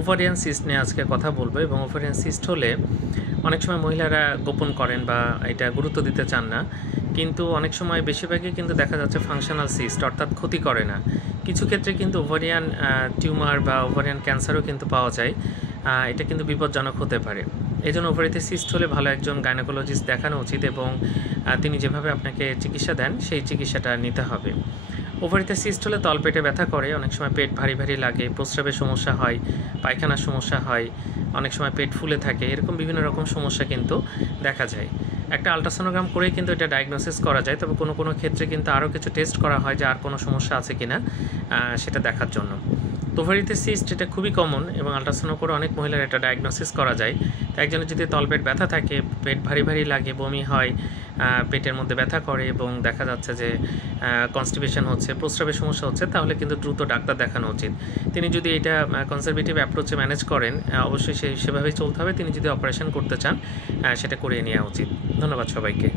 Ovarian cyst নিয়ে আজকে কথা বলবো এবং ওভারিয়ান সিস্ট হলে অনেক সময় মহিলারা গোপন করেন বা এটা গুরুত্ব দিতে চান না, কিন্তু অনেক সময় বেশিরভাগই কিন্তু দেখা যাচ্ছে ফাংশনাল সিস্ট অর্থাৎ ক্ষতি করে না। কিছু ক্ষেত্রে কিন্তু ওভারিয়ান টিউমার বা ওভারিয়ান ক্যান্সারও কিন্তু পাওয়া যায়। এটা কিন্তু বিপজ্জনক হতে পারে। এই জন্য ওভারিতে সিস্ট হলে ভালো একজন গাইনোকোলজিস্ট দেখানো উচিত এবং তিনি যেভাবে আপনাকে চিকিৎসা দেন সেই চিকিৎসাটা নিতে হবে। ওভারিতে সিস্ট হলে তলপেটে ব্যথা করে, অনেক সময় পেট ভারী ভারী লাগে, প্রস্রাবের সমস্যা হয়, পায়খানার সমস্যা হয়, অনেক সময় পেট ফুলে থাকে, এরকম বিভিন্ন রকম সমস্যা কিন্তু দেখা যায়। একটা আলট্রাসোনোগ্রাম করেই কিন্তু এটা ডায়াগনোসিস করা যায়, তবে কোনো কোনো ক্ষেত্রে কিন্তু আরও কিছু টেস্ট করা হয় যে আর কোনো সমস্যা আছে কিনা সেটা দেখার জন্য। তো ওভারিতে সিস্ট এটা খুবই কমন এবং আলট্রাসাউন্ড করে অনেক মহিলার এটা ডায়াগনোসিস করা যায়। তো একজনের যদি তলপেট ব্যথা থাকে, পেট ভারী ভারী লাগে, বমি হয়, পেটের মধ্যে ব্যথা করে এবং দেখা যাচ্ছে যে কনস্টিপেশন হচ্ছে, প্রস্রাবের সমস্যা হচ্ছে, তাহলে কিন্তু দ্রুত ডাক্তার দেখানো উচিত। তিনি যদি এটা কনজারভেটিভ অ্যাপ্রোচে ম্যানেজ করেন, অবশ্যই সেভাবেই চলতে হবে। তিনি যদি অপারেশন করতে চান সেটা করিয়ে নেওয়া উচিত। ধন্যবাদ সবাইকে।